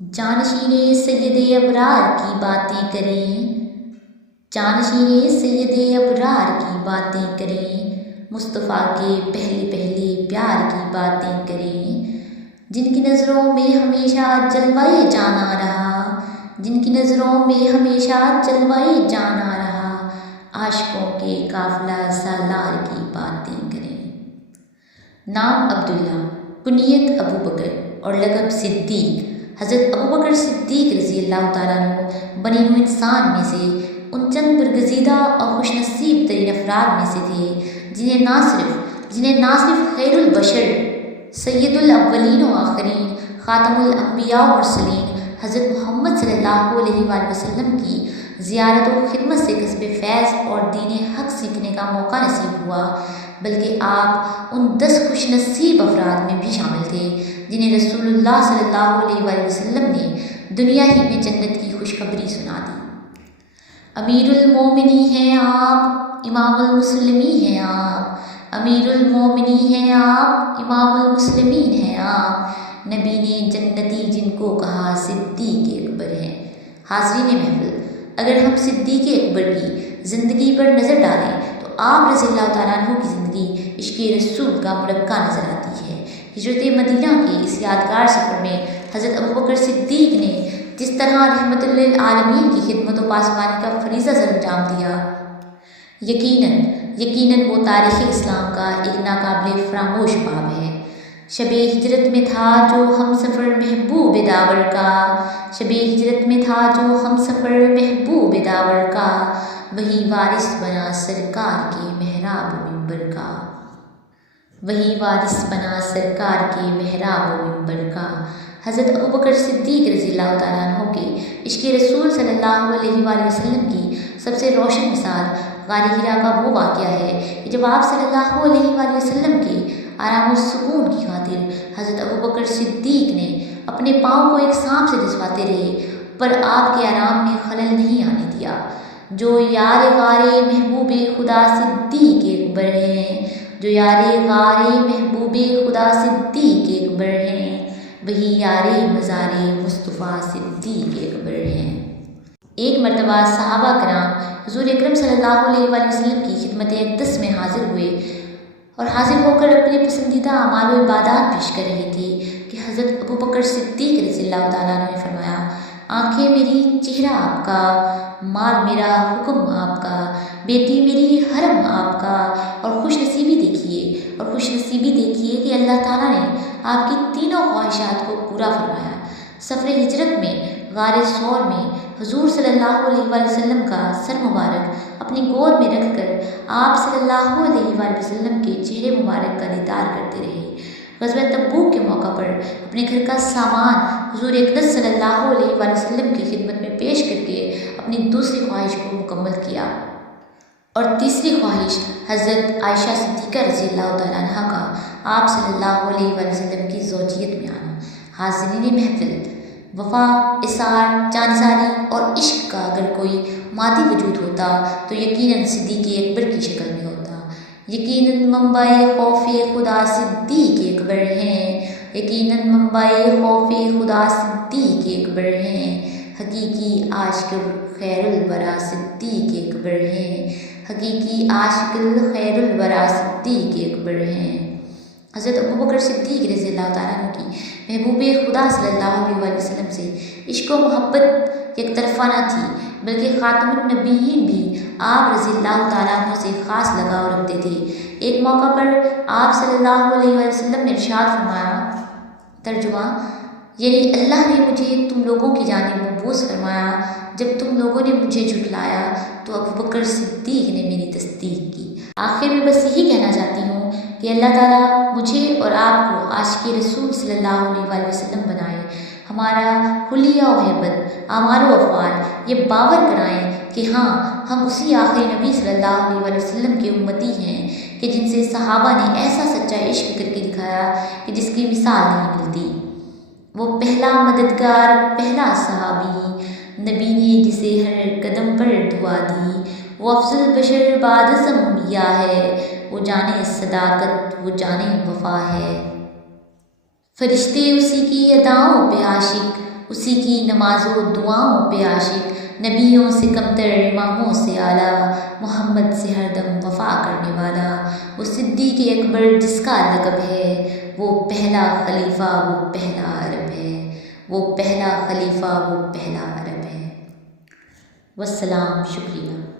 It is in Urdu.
جانشین سید ابرار کی باتیں کریں، جانشین سید ابرار کی باتیں کریں، مصطفیٰ کے پہلے پہلے پیار کی باتیں کریں، جن کی نظروں میں ہمیشہ جلوائے جانا رہا، جن کی نظروں میں ہمیشہ جلوائے جانا رہا، عاشقوں کے قافلہ سالار کی باتیں کریں۔ نام عبداللہ، کنیت ابو بکر اور لقب صدیق۔ حضرت ابو بکر صدیق رضی اللہ تعالیٰ عنہ بنی نوع انسان میں سے ان چند برگزیدہ اور خوش نصیب ترین افراد میں سے تھے جنہیں نہ صرف خیر البشر، سید الاولین و آخرین، خاتم الانبیاء و مرسلین حضرت محمد صلی اللہ علیہ وآلہ وسلم کی زیارت و خدمت سے کسب فیض اور دین حق سیکھنے کا موقع نصیب ہوا، بلکہ آپ ان 10 خوش نصیب افراد میں بھی شامل تھے جنہیں رسول اللہ صلی اللہ علیہ وآلہ وسلم نے دنیا ہی میں جنت کی خوشخبری سنا دی۔ امیر المومنی ہیں آپ، امام المسلمین ہیں آپ، امیر المومنی ہیں آپ، امام المسلمین ہیں آپ، نبی نے جنتی جن کو کہا صدیق اکبر ہیں۔ حاضرین محفل، اگر ہم صدیق اکبر کی زندگی پر نظر ڈالیں تو آپ رضی اللہ تعالیٰ عنہ کی زندگی عشق رسول کا مرقع نظر آتی ہے۔ ہجرت مدینہ کے اس یادگار سفر میں حضرت ابو بکر صدیق نے جس طرح رحمت للعالمین کی خدمت و پاسبانی کا فریضہ سر انجام دیا، یقیناً وہ تاریخ اسلام کا ایک ناقابل فراموش باب ہے۔ شب ہجرت میں تھا جو ہم سفر محبوب داور کا، شب ہجرت میں تھا جو ہم سفر محبوب داور کا، وہی وارث بنا سرکار کے محراب و منبر کا، وہی وارث بنا سرکار کے محراب و منبر کا۔ حضرت ابو بکر صدیق رضی اللہ تعالیٰ عنہ کے عشق رسول صلی اللہ علیہ وآلہ وسلم کی سب سے روشن مثال غار حرا کا وہ واقعہ ہے کہ جب آپ صلی اللہ علیہ وآلہ وسلم کے آرام و سکون کی خاطر حضرت ابو بکر صدیق نے اپنے پاؤں کو ایک سانپ سے دسواتے رہے، پر آپ کے آرام میں خلل نہیں آنے دیا۔ جو یار غار محبوب خدا صدیق اکبر ہیں، جو یار غار محبوب خدا صدیق اکبر ہیں، وہی یار مزار مصطفیٰ صدیق اکبر ہیں۔ ایک مرتبہ صحابہ کرام حضور اکرم صلی اللہ علیہ وآلہ وسلم کی خدمت اقدس میں حاضر ہوئے اور حاضر ہو کر اپنے پسندیدہ اعمال و عبادات پیش کر رہے تھے کہ حضرت ابو بکر صدیق رضی اللہ تعالیٰ عنہ نے فرمایا، آنکھیں میری، چہرہ آپ کا، مال میرا، حکم آپ کا، بیٹی میری، حرم آپ کا، اور خوش نصیبی دیکھیے کہ اللہ تعالیٰ نے آپ کی تینوں خواہشات کو پورا فرمایا۔ سفر ہجرت میں غار ثور میں حضور صلی اللہ علیہ وآلہ وسلم کا سر مبارک اپنی گود میں رکھ کر آپ صلی اللہ علیہ وآلہ وسلم کے چہرے مبارک کا دیدار کرتے رہے۔ غزوہ تبوک کے موقع پر اپنے گھر کا سامان حضور اقدس صلی اللہ علیہ وآلہ وسلم کی خدمت میں پیش کر کے اپنی دوسری خواہش کو مکمل کیا، اور تیسری خواہش حضرت عائشہ صدیقہ رضی اللہ تعالیٰ عنہ کا آپ صلی اللہ علیہ وآلہ وسلم کی زوجیت میں آنا۔ حاضرین محفل، وفا، اثار، جانساری اور عشق کا اگر کوئی مادی وجود ہوتا تو یقیناً صدیق اکبر کی شکل میں ہوتا۔ یقیناً منبع خوف خدا صدیق اکبر ہیں، یقیناً منبع خوف خدا صدیق اکبر ہیں، حقیقی عاشق خیر الورا صدیق اکبر ہیں، حقیقی عاشق خیر الورا صدیق اکبر ہیں۔ حضرت ابو بکر صدیق رضی اللہ تعالیٰ عنہ کی محبوب خدا صلی اللہ علیہ وآلہ وسلم سے عشق و محبت یک طرفہ نہ تھی، بلکہ خاتم النبیین بھی آپ رضی اللہ تعالیٰ عنہ سے خاص لگاؤ رکھتے تھے۔ ایک موقع پر آپ صلی اللہ علیہ وآلہ وسلم نے ارشاد فرمایا، ترجمہ یعنی اللہ نے مجھے تم لوگوں کی جانب مبعوث فرمایا، جب تم لوگوں نے مجھے جھٹلایا تو ابو بکر صدیق نے میری تصدیق کی۔ آخر میں بس یہی کہنا چاہتی ہوں کہ اللہ تعالیٰ مجھے اور آپ کو عاشق رسول صلی اللہ علیہ وآلہ وسلم بنائے، ہمارا حلیہ و ہیبت، اعمال و افعال یہ باور کرائیں کہ ہاں ہم اسی آخری نبی صلی اللہ علیہ وآلہ وسلم کے امتی ہیں کہ جن سے صحابہ نے ایسا سچا عشق کر کے دکھایا کہ جس کی مثال نہیں ملتی۔ وہ پہلا مددگار، پہلا صحابی، نبی نے جسے ہر قدم پر دعا دی، وہ افضل بشر بعد از انبیاء ہے، وہ جانے صداقت، وہ جانے وفا ہے۔ فرشتے اسی کی اداؤں پہ عاشق، اسی کی نماز و دعاؤں پہ عاشق، نبیوں سے کمتر اماموں سے اعلیٰ، محمد سے ہر دم وفا کرنے والا، وہ صدیق اکبر جس کا لقب ہے، وہ پہلا خلیفہ وہ پہلا عرب ہے، وہ پہلا خلیفہ وہ پہلا عرب ہے۔ والسلام، شکریہ۔